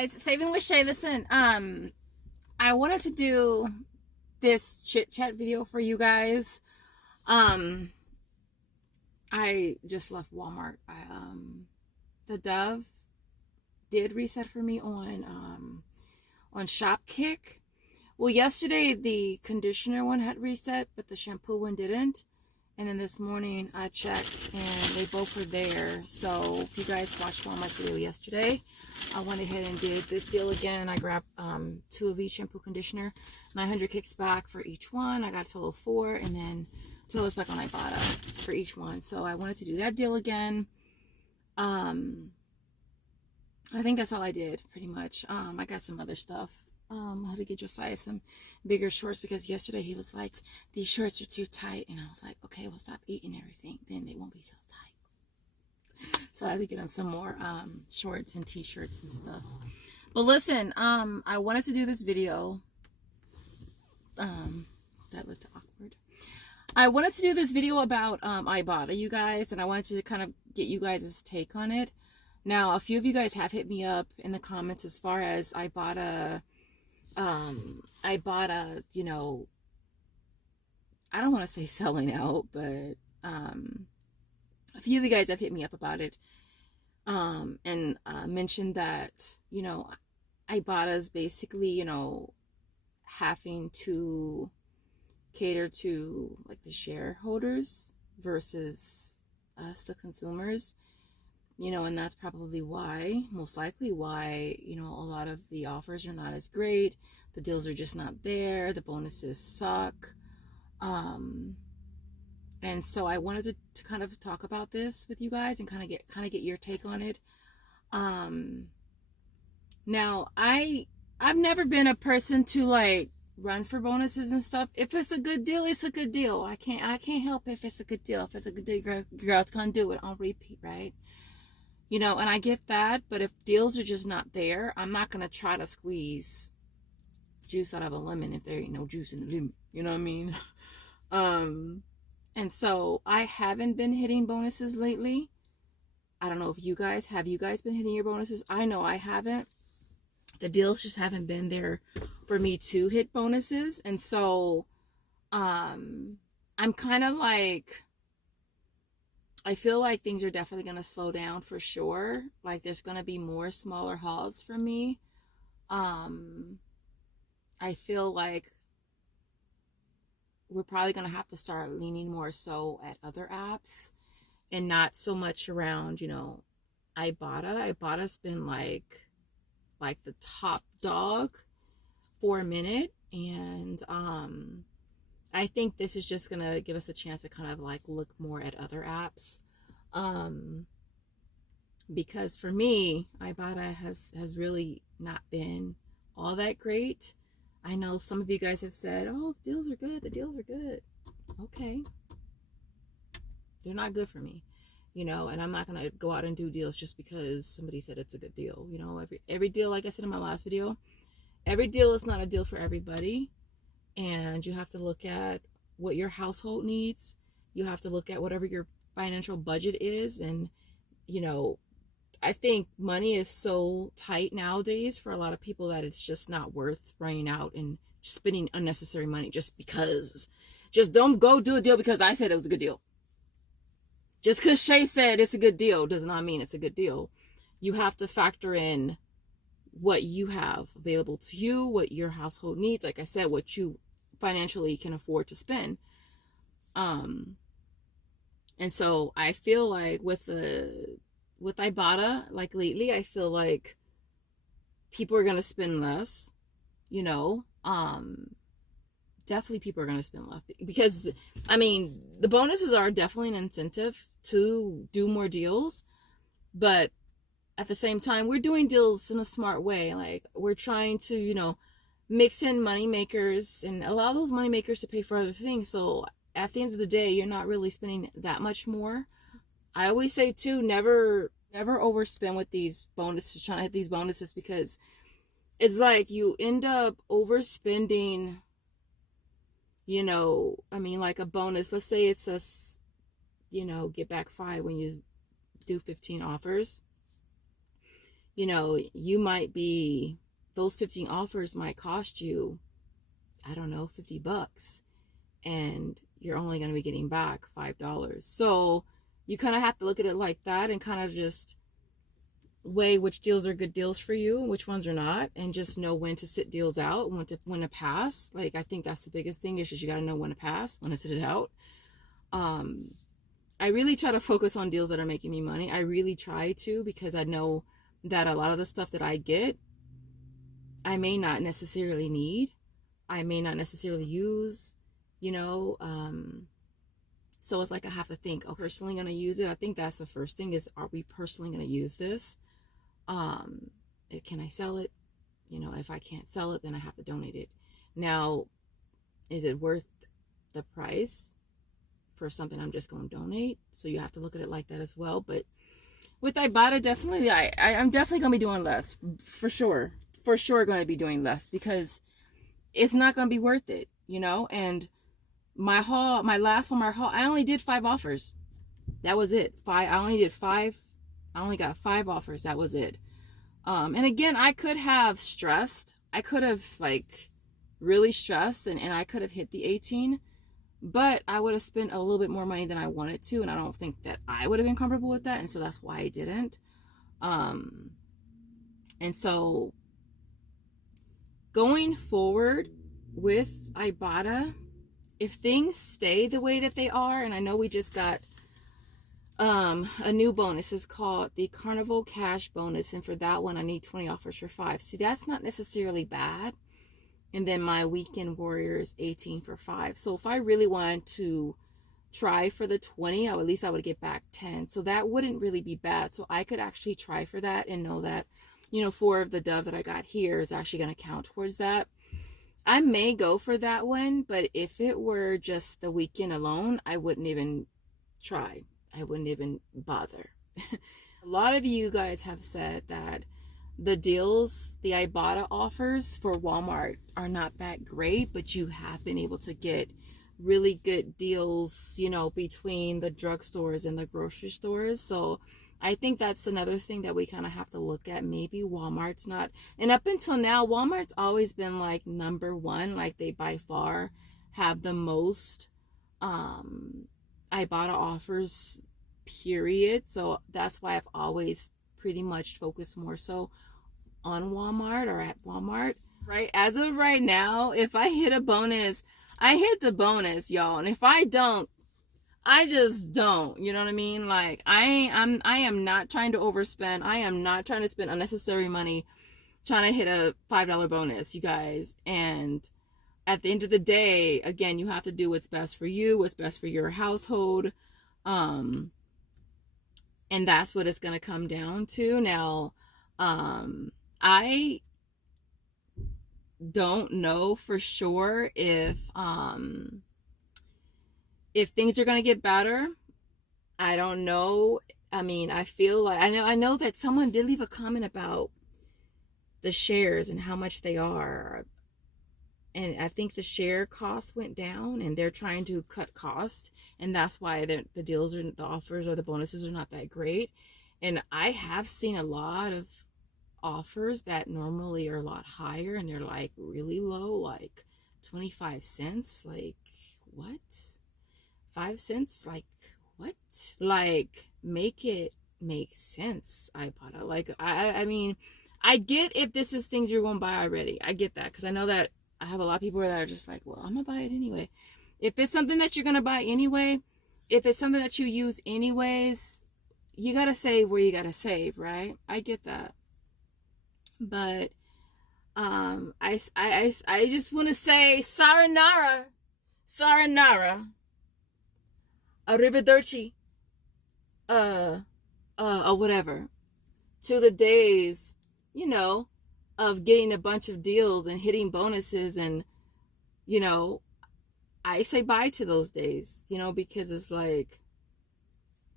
guys, Saving with Shay. Listen, I wanted to do this chit chat video for you guys. I just left Walmart. The Dove did reset for me on Shopkick. Well, yesterday the conditioner one had reset, but the shampoo one didn't. And then this morning I checked and they both were there. So if you guys watched Walmart's video yesterday, I went ahead and did this deal again. I grabbed 2 of each shampoo conditioner, 900 kicks back for each one. I got a total of 4, and then $2 back on Ibotta for each one. So I wanted to do that deal again. I think that's all I did pretty much. I got some other stuff. How to get Josiah some bigger shorts, because yesterday he was like, these shorts are too tight, and I was like, okay, well, stop eating everything, then they won't be so tight. So I had to get him some more shorts and t-shirts and stuff. But listen, I wanted to do this video. That looked awkward. I wanted to do this video about Ibotta, you guys, and I wanted to kind of get you guys' take on it. Now, a few of you guys have hit me up in the comments as far as Ibotta, you know, I don't want to say selling out, but a few of you guys have hit me up about it, and mentioned that, you know, Ibotta is basically, you know, having to cater to like the shareholders versus us, the consumers. You know, and that's probably why, most likely why, you know, a lot of the offers are not as great. The deals are just not there. The bonuses suck. And so I wanted to kind of talk about this with you guys and kind of get your take on it. Now I've never been a person to like run for bonuses and stuff. If it's a good deal, it's a good deal. I can't help if it's a good deal. If it's a good deal, girl's gonna do it on repeat, right? You know, and I get that, but if deals are just not there, I'm not going to try to squeeze juice out of a lemon if there ain't no juice in the lemon. You know what I mean? And so I haven't been hitting bonuses lately. I don't know if you guys, have you guys been hitting your bonuses? I know I haven't. The deals just haven't been there for me to hit bonuses. And so I'm kind of like, I feel like things are definitely going to slow down for sure. Like there's going to be more smaller hauls from me. I feel like we're probably going to have to start leaning more so at other apps and not so much around, you know, Ibotta. Ibotta's been like the top dog for a minute. And I think this is just going to give us a chance to kind of like look more at other apps. Because for me, Ibotta has really not been all that great. I know some of you guys have said, oh, the deals are good. The deals are good. Okay. They're not good for me, you know, and I'm not going to go out and do deals just because somebody said it's a good deal. You know, every deal, like I said in my last video, every deal is not a deal for everybody. And you have to look at what your household needs. You have to look at whatever your financial budget is. And, you know, I think money is so tight nowadays for a lot of people that it's just not worth running out and spending unnecessary money just because. Just don't go do a deal because I said it was a good deal. Just because Shay said it's a good deal does not mean it's a good deal. You have to factor in what you have available to you, what your household needs, like I said, what you financially can afford to spend. And so I feel like with Ibotta, like lately, I feel like people are going to spend less, you know. Definitely people are going to spend less because, I mean, the bonuses are definitely an incentive to do more deals, but at the same time, we're doing deals in a smart way. Like we're trying to, you know, mix in money makers and allow those money makers to pay for other things. So at the end of the day, you're not really spending that much more. I always say too, never overspend with these bonuses, trying to hit these bonuses, because it's like you end up overspending, you know. I mean, like a bonus, let's say it's a, you know, get back 5 when you do 15 offers. you know, you might be, those 15 offers might cost you, I don't know, $50, and you're only going to be getting back $5. So you kind of have to look at it like that and kind of just weigh which deals are good deals for you and which ones are not, and just know when to sit deals out, when to pass. Like, I think that's the biggest thing, is just you got to know when to pass, when to sit it out. I really try to focus on deals that are making me money. I really try to, because I know that a lot of the stuff that I get, I may not necessarily need, I may not necessarily use, you know. So it's like I have to think, oh, personally going to use it. I think that's the first thing, is, are we personally going to use this? Can I sell it? You know, if I can't sell it, then I have to donate it. Now, is it worth the price for something I'm just going to donate? So you have to look at it like that as well. But with Ibotta, definitely, I'm definitely going to be doing less, for sure going to be doing less, because it's not going to be worth it, you know. And my last one, I only did 5 offers. That was it. I only got 5 offers. That was it. And again, I could have stressed. I could have like really stressed, and I could have hit the 18, but I would have spent a little bit more money than I wanted to, and I don't think that I would have been comfortable with that, and so that's why I didn't. And so going forward with Ibotta, if things stay the way that they are, and I know we just got a new bonus, is called the Carnival Cash Bonus, and for that one I need 20 offers for 5. See, that's not necessarily bad. And then my Weekend Warriors 18 for 5. So if I really wanted to try for the 20, at least I would get back 10. So that wouldn't really be bad. So I could actually try for that and know that, you know, 4 of the dove that I got here is actually going to count towards that. I may go for that one, but if it were just the weekend alone, I wouldn't even try. I wouldn't even bother. A lot of you guys have said that the deals, the Ibotta offers for Walmart are not that great, but you have been able to get really good deals, you know, between the drugstores and the grocery stores. So I think that's another thing that we kind of have to look at. Maybe Walmart's not, and up until now, Walmart's always been like number one, like they by far have the most Ibotta offers, period. So that's why I've always pretty much focused more so on Walmart or at Walmart. Right, as of right now, if I hit a bonus, I hit the bonus, y'all, and if I don't, I just don't. You know what I mean? Like, I am not trying to overspend. I am not trying to spend unnecessary money trying to hit a $5 bonus, you guys. And at the end of the day, again, you have to do what's best for you, what's best for your household. And that's what it's going to come down to. Now, I don't know for sure if things are going to get better. I don't know. I mean, I feel like I know that someone did leave a comment about the shares and how much they are. And I think the share cost went down, and they're trying to cut costs, and that's why the deals or the offers or the bonuses are not that great. And I have seen a lot of offers that normally are a lot higher, and they're like really low, like 25 cents. Like, what? 5 cents? Like, what? Like, make it make sense, Ibotta. Like, I mean, I get if this is things you're going to buy already. I get that, because I know that I have a lot of people that are just like, well, I'm going to buy it anyway. If it's something that you're going to buy anyway, if it's something that you use anyways, you got to save where you got to save, right? I get that. But I just want to say Saranara, arrivederci, or whatever, to the days, you know, of getting a bunch of deals and hitting bonuses. And, you know, I say bye to those days, you know, because it's like,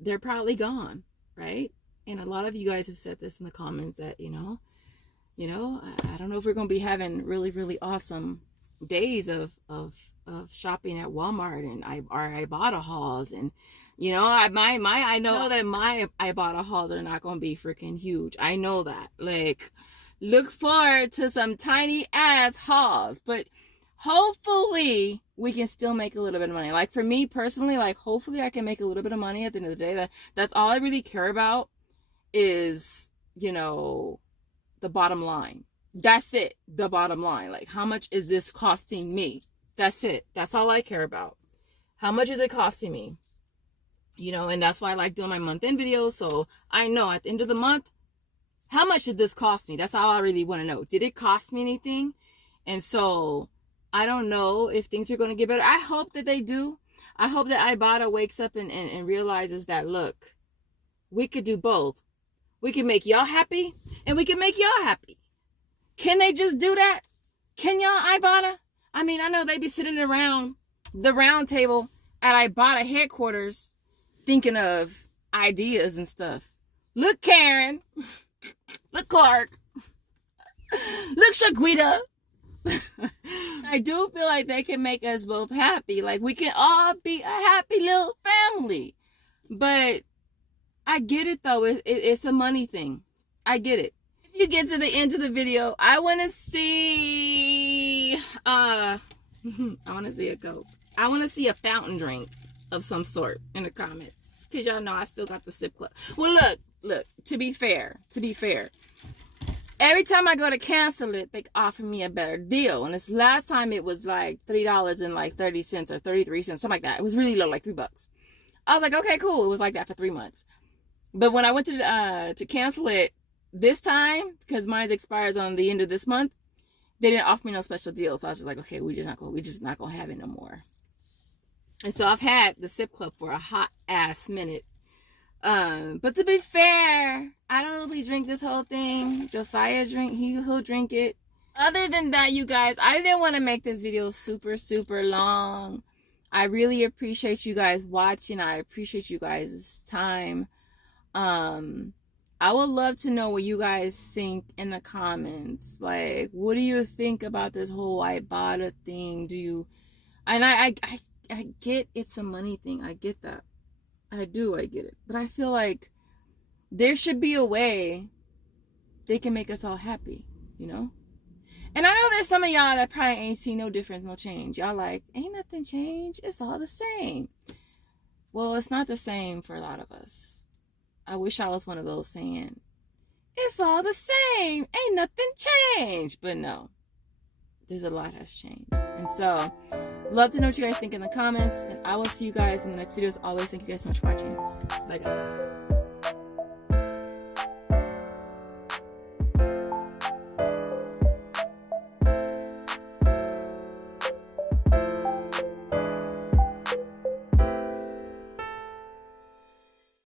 they're probably gone, right? And a lot of you guys have said this in the comments that, you know, I don't know if we're going to be having really, really awesome days of of shopping at Walmart and our Ibotta hauls, and you know, I know that my Ibotta hauls are not gonna be freaking huge. I know that. Like, look forward to some tiny ass hauls, but hopefully we can still make a little bit of money. Like, for me personally, like, hopefully I can make a little bit of money at the end of the day. That's all I really care about is, you know, the bottom line. That's it. The bottom line. Like, how much is this costing me? That's it. That's all I care about. How much is it costing me? You know, and that's why I like doing my month-end videos. So I know at the end of the month, how much did this cost me? That's all I really want to know. Did it cost me anything? And so I don't know if things are going to get better. I hope that they do. I hope that Ibotta wakes up and realizes that, look, we could do both. We can make y'all happy and we can make y'all happy. Can they just do that? Can y'all, Ibotta? I mean, I know they be sitting around the round table at Ibotta headquarters thinking of ideas and stuff. Look, Karen. Look, Clark. Look, Shaquita. I do feel like they can make us both happy. Like, we can all be a happy little family. But I get it, though. It's a money thing. I get it. If you get to the end of the video, I want to see... I want to see a Coke. I want to see a fountain drink of some sort in the comments. Because y'all know I still got the sip club. Well, look. To be fair. Every time I go to cancel it, they offer me a better deal. And this last time it was like $3.30 or 33 cents, something like that. It was really low, like $3. I was like, okay, cool. It was like that for 3 months. But when I went to cancel it this time, because mine expires on the end of this month, they didn't offer me no special deal. So I was just like, okay, we just not gonna have it no more. And so I've had the sip club for a hot ass minute. But to be fair, I don't really drink this whole thing. Josiah he'll drink it. Other than that, you guys, I didn't want to make this video super, super long. I really appreciate you guys watching. I appreciate you guys' time. I would love to know what you guys think in the comments. Like, what do you think about this whole Ibotta thing? And I get it's a money thing. I get that. I get it. But I feel like there should be a way they can make us all happy, you know? And I know there's some of y'all that probably ain't seen no difference, no change. Y'all like, ain't nothing changed. It's all the same. Well, it's not the same for a lot of us. I wish I was one of those saying, it's all the same. Ain't nothing changed. But no, there's a lot has changed. And so, love to know what you guys think in the comments. And I will see you guys in the next video. As always, thank you guys so much for watching. Bye, guys.